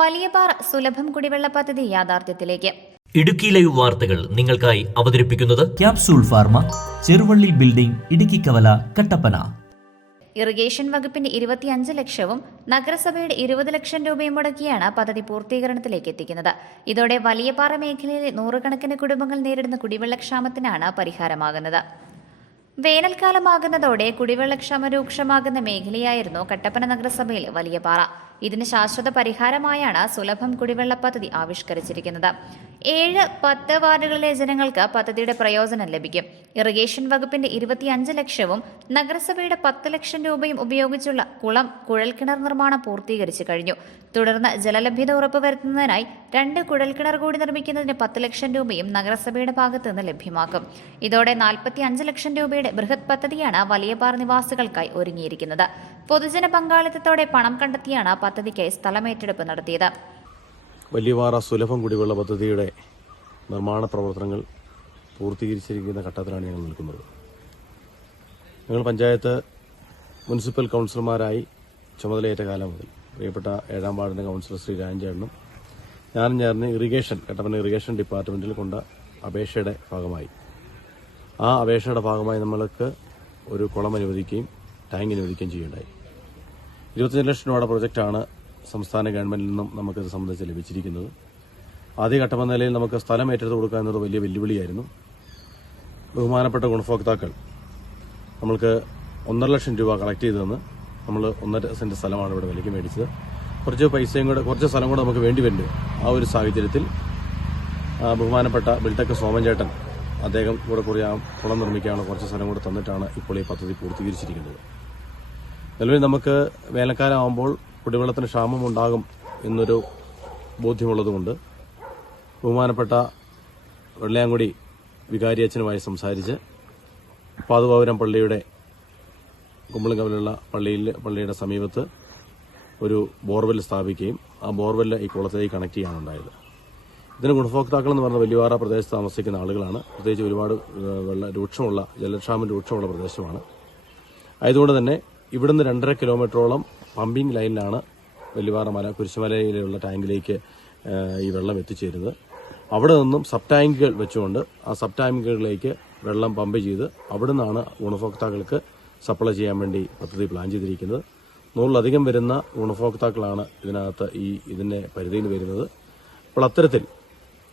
വലിയപാറ സുലഭം കുടിവെള്ള പദ്ധതി യാഥാർത്ഥ്യത്തിലേക്ക്. ഇടുക്കി ലൈവ് വാർത്തകൾ നിങ്ങൾക്കായി അവതരിപ്പിക്കുന്നത് capsule pharma, Cheruvally building, Idukki കവല, കട്ടപ്പന. ഇറിഗേഷൻ വകുപ്പിന്റെ 25 ലക്ഷവും നഗരസഭയുടെ 20 ലക്ഷം രൂപയും മുടക്കിയാണ് പദ്ധതി പൂർത്തീകരണത്തിലേക്ക് എത്തിക്കുന്നത്. ഇതോടെ വലിയപാറ മേഖലയിലെ നൂറുകണക്കിന് കുടുംബങ്ങൾ നേരിടുന്ന കുടിവെള്ളക്ഷാമത്തിനാണ് പരിഹാരമാകുന്നത്. വേനൽക്കാലമാകുന്നതോടെ കുടിവെള്ളക്ഷാമം രൂക്ഷമാകുന്ന മേഖലയായിരുന്നു കട്ടപ്പന നഗരസഭയിലെ വലിയപാറ. ഇതിന് ശാശ്വത പരിഹാരമായാണ് സുലഭം കുടിവെള്ള പദ്ധതി ആവിഷ്കരിച്ചിരിക്കുന്നത്. 7-10 വാർഡുകളിലെ ജനങ്ങൾക്ക് പദ്ധതിയുടെ പ്രയോജനം ലഭിക്കും. ഇറിഗേഷൻ വകുപ്പിന്റെ 25 ലക്ഷവും നഗരസഭയുടെ 10 ലക്ഷം രൂപയും ഉപയോഗിച്ചുള്ള കുളം, കുഴൽക്കിണർ നിർമ്മാണം പൂർത്തീകരിച്ചു കഴിഞ്ഞു. തുടർന്ന് ജലലഭ്യത ഉറപ്പുവരുത്തുന്നതിനായി 2 കുഴൽക്കിണർ കൂടി നിർമ്മിക്കുന്നതിന് 10 ലക്ഷം രൂപയും നഗരസഭയുടെ ഭാഗത്തു നിന്ന് ലഭ്യമാക്കും. ഇതോടെ 45 ലക്ഷം രൂപയുടെ ബൃഹത് പദ്ധതിയാണ് വലിയപാറ നിവാസികൾക്കായി ഒരുങ്ങിയിരിക്കുന്നത്. പൊതുജന പങ്കാളിത്തത്തോടെ പണം കണ്ടെത്തിയാണ് പദ്ധതിക്കായി സ്ഥലമേറ്റെടുപ്പ് നടത്തിയത്. വലിയപാറ സുലഭം കുടിവെള്ള പദ്ധതിയുടെ നിർമ്മാണ പ്രവർത്തനങ്ങൾ പൂർത്തീകരിച്ചിരിക്കുന്ന ഘട്ടത്തിലാണ് ഞങ്ങൾ നിൽക്കുന്നത്. ഞങ്ങൾ പഞ്ചായത്ത് മുനിസിപ്പൽ കൗൺസിലർമാരായി ചുമതലയേറ്റ കാലം മുതൽ പ്രിയപ്പെട്ട 7-ാം വാർഡിന്റെ കൗൺസിലർ ശ്രീ രാജൻചേട്ടനും ഞാനും ചേർന്ന് കട്ടപ്പന ഇറിഗേഷൻ ഡിപ്പാർട്ട്മെന്റിൽ കൊണ്ട അപേക്ഷയുടെ ഭാഗമായി നമ്മൾക്ക് ഒരു കുളം അനുവദിക്കുകയും ടാങ്ക് അനുവദിക്കുകയും ചെയ്യുകയുണ്ടായി. 25 ലക്ഷം രൂപയുടെ പ്രൊജക്റ്റാണ് സംസ്ഥാന ഗവൺമെന്റിൽ നിന്നും നമുക്കിത് സംബന്ധിച്ച് ലഭിച്ചിരിക്കുന്നത്. ആദ്യഘട്ടം എന്ന നിലയിൽ നമുക്ക് സ്ഥലം ഏറ്റെടുത്ത് കൊടുക്കുക എന്നത് വലിയ വെല്ലുവിളിയായിരുന്നു. ബഹുമാനപ്പെട്ട ഗുണഭോക്താക്കൾ നമ്മൾക്ക് 1.5 ലക്ഷം രൂപ കളക്ട് ചെയ്തതെന്ന് നമ്മൾ 1.5 സെന്റ് സ്ഥലമാണ് ഇവിടെ വിലയ്ക്ക് മേടിച്ചത്. കുറച്ച് സ്ഥലം കൂടെ നമുക്ക് വേണ്ടി വരുന്നുണ്ട്. ആ ഒരു സാഹചര്യത്തിൽ ബഹുമാനപ്പെട്ട ബിൽടെക് സോമൻ ചേട്ടൻ അദ്ദേഹം കൂടെ കുളം നിർമ്മിക്കാനുള്ള കുറച്ച് സ്ഥലം കൂടെ തന്നിട്ടാണ് ഇപ്പോൾ ഈ പദ്ധതി പൂർത്തീകരിച്ചിരിക്കുന്നത്. നിലവിൽ നമുക്ക് വേനൽക്കാലം ആകുമ്പോൾ കുടിവെള്ളത്തിന് ക്ഷാമം ഉണ്ടാകും എന്നൊരു ബോധ്യമുള്ളതുകൊണ്ട് ബഹുമാനപ്പെട്ട വെള്ളയാങ്കുടി വികാരി അച്ഛനുമായി സംസാരിച്ച് പാതുവാപുരം പള്ളിയുടെ കുമ്പളങ്കവലുള്ള പള്ളിയുടെ സമീപത്ത് ഒരു ബോർവെൽ സ്ഥാപിക്കുകയും ആ ബോർവെല്ല് ഈ കുളത്തിലേക്ക് കണക്ട് ചെയ്യാനുണ്ടായത്. ഇതിന് ഗുണഭോക്താക്കൾ എന്ന് പറഞ്ഞ വലിയപാറ പ്രദേശത്ത് താമസിക്കുന്ന ആളുകളാണ്. പ്രത്യേകിച്ച് ഒരുപാട് ജലക്ഷാമം രൂക്ഷമുള്ള പ്രദേശമാണ്. ആയതുകൊണ്ട് തന്നെ ഇവിടുന്ന് 2.5 കിലോമീറ്ററോളം പമ്പിംഗ് ലൈനിലാണ് വലിയപാറ കുരിശുമലയിലുള്ള ടാങ്കിലേക്ക് ഈ വെള്ളം എത്തിച്ചേരുന്നത്. അവിടെ നിന്നും സബ് ടാങ്കുകൾ വെച്ചുകൊണ്ട് ആ സബ് ടാങ്കുകളിലേക്ക് വെള്ളം പമ്പ് ചെയ്ത് അവിടെ നിന്നാണ് ഗുണഭോക്താക്കൾക്ക് സപ്ലൈ ചെയ്യാൻ വേണ്ടി പദ്ധതി പ്ലാൻ ചെയ്തിരിക്കുന്നത്. 100-ലധികം വരുന്ന ഗുണഭോക്താക്കളാണ് ഇതിനകത്ത് ഇതിന്റെ പരിധിയിൽ വരുന്നത്. അപ്പോൾ അത്തരത്തിൽ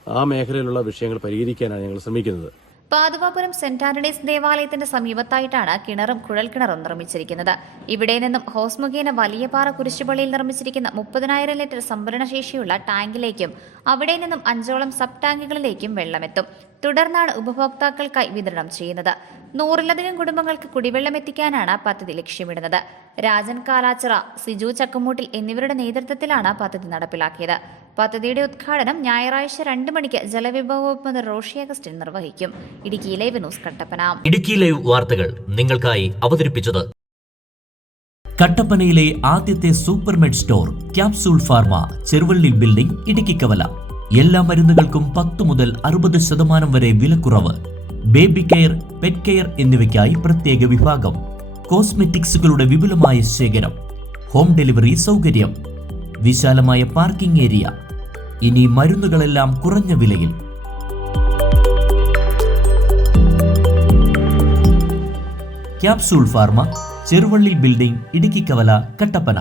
ആ മേഖലയിലുള്ള വിഷയങ്ങൾ പരിഹരിക്കാനാണ് ഞങ്ങൾ ശ്രമിക്കുന്നത്. പാതുവാപുരം സെന്റ് ആന്റണീസ് ദേവാലയത്തിന്റെ സമീപത്തായിട്ടാണ് കിണറും കുഴൽക്കിണറും നിർമ്മിച്ചിരിക്കുന്നത്. ഇവിടെ നിന്നും ഹോസ് മുഖേന വലിയപാറ കുരിശുപള്ളിയിൽ നിർമ്മിച്ചിരിക്കുന്ന 30,000 ലിറ്റർ സംഭരണശേഷിയുള്ള ടാങ്കിലേക്കും അവിടെ നിന്നും 5ഓളം സബ് ടാങ്കുകളിലേക്കും വെള്ളമെത്തും. തുടർന്നാണ് ഉപഭോക്താക്കൾക്കായി വിതരണം ചെയ്യുന്നത്. 100-ലധികം കുടുംബങ്ങൾക്ക് കുടിവെള്ളം എത്തിക്കാനാണ് പദ്ധതി ലക്ഷ്യമിടുന്നത്. രാജൻ കാലാച്ചിറ, സിജു ചക്കുമൂട്ടിൽ എന്നിവരുടെ നേതൃത്വത്തിലാണ് പദ്ധതി നടപ്പിലാക്കിയത്. പദ്ധതിയുടെ ഉദ്ഘാടനം ഞായറാഴ്ച 2 മണിക്ക് ജലവിഭവ വകുപ്പ് മന്ത്രി റോഷി അഗസ്റ്റിൻ നിർവഹിക്കും. Idukki live news Kattappana. Idukki live വാർത്തകൾ നിങ്ങൾക്കായി അവതരിപ്പിച്ചത് കട്ടപ്പനയിലെ ആദ്യത്തെ supermed store capsule pharma, Cheruvally building, Idukki കവല. എല്ലാ മരുന്നുകൾക്കും 10 മുതൽ 60% വരെ വിലക്കുറവ്. ബേബി കെയർ, പെറ്റ് കെയർ എന്നിവയ്ക്കായി പ്രത്യേക വിഭാഗം. കോസ്മെറ്റിക്സുകളുടെ വിപുലമായ ശേഖരം. ഹോം ഡെലിവറി സൗകര്യം. വിശാലമായ പാർക്കിംഗ് ഏരിയ. ഇനി മരുന്നുകളെല്ലാം കുറഞ്ഞ വിലയിൽ. Capsule pharma, Cheruvally building, Idukki കവല, കട്ടപ്പന.